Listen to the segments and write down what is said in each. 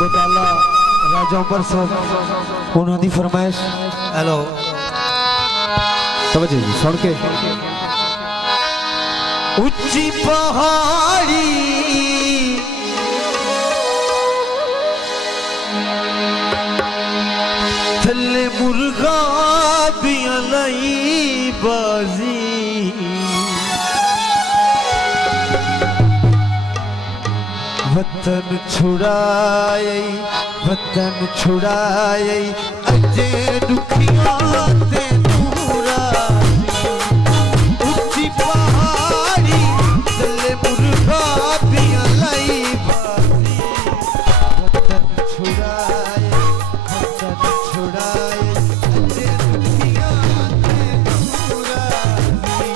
बटाला राजा उमर साहब उन्होंने दी फरमाइश। हेलो समझ जी सुन के ऊंची पहाड़ी थले मुर्गा भी लाई बाजी वतन छुड़ाए अजे दुखिया ते नूरानी ऊंची पहाड़ी थले मुर्गा भी लाई बाजी वतन छुड़ाए अजे दुखिया ते नूरानी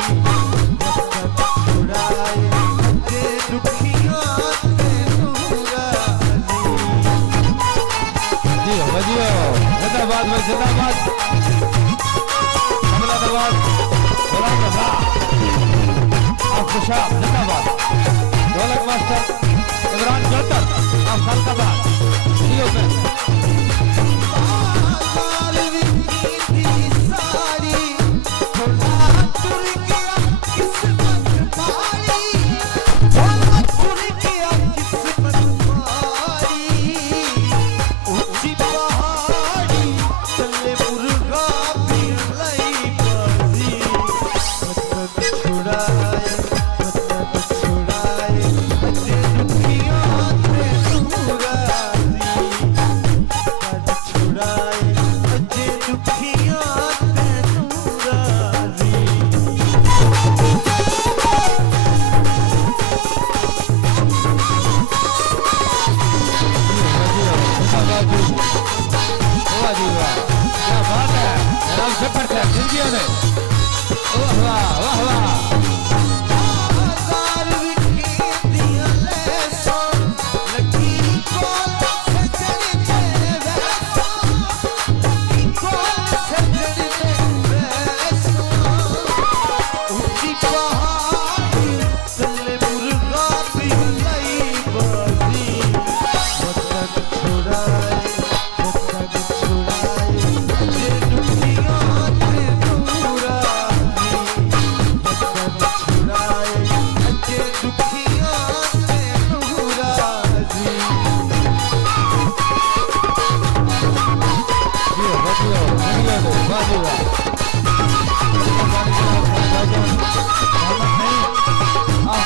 वतन छुड़ाए अजे दुखिया जिंदाबाद भाई जिंदाबाद कमलाबाद गुलाम रजा खुशाब जिंदाबाद ढोलक मास्टर इमरान जोतर खालकाबाद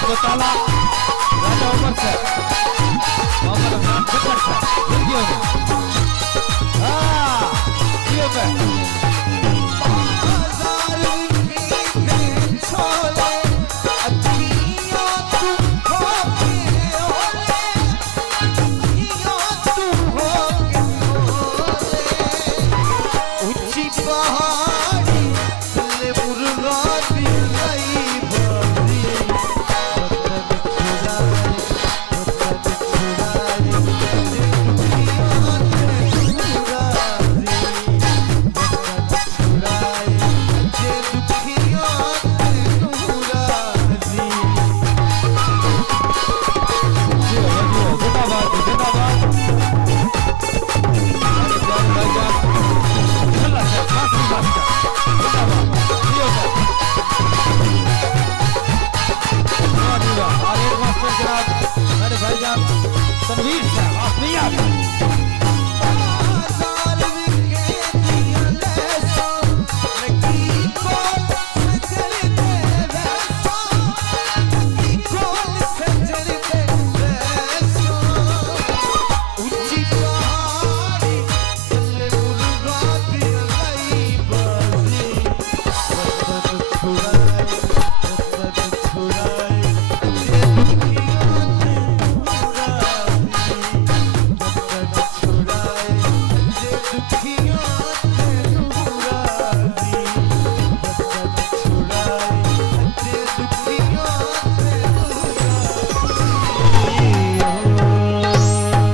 बटाला राजा उमर साहब मोहम्मद इमरान जोतर साहब तनवीर साहब आप नहीं आ गए Here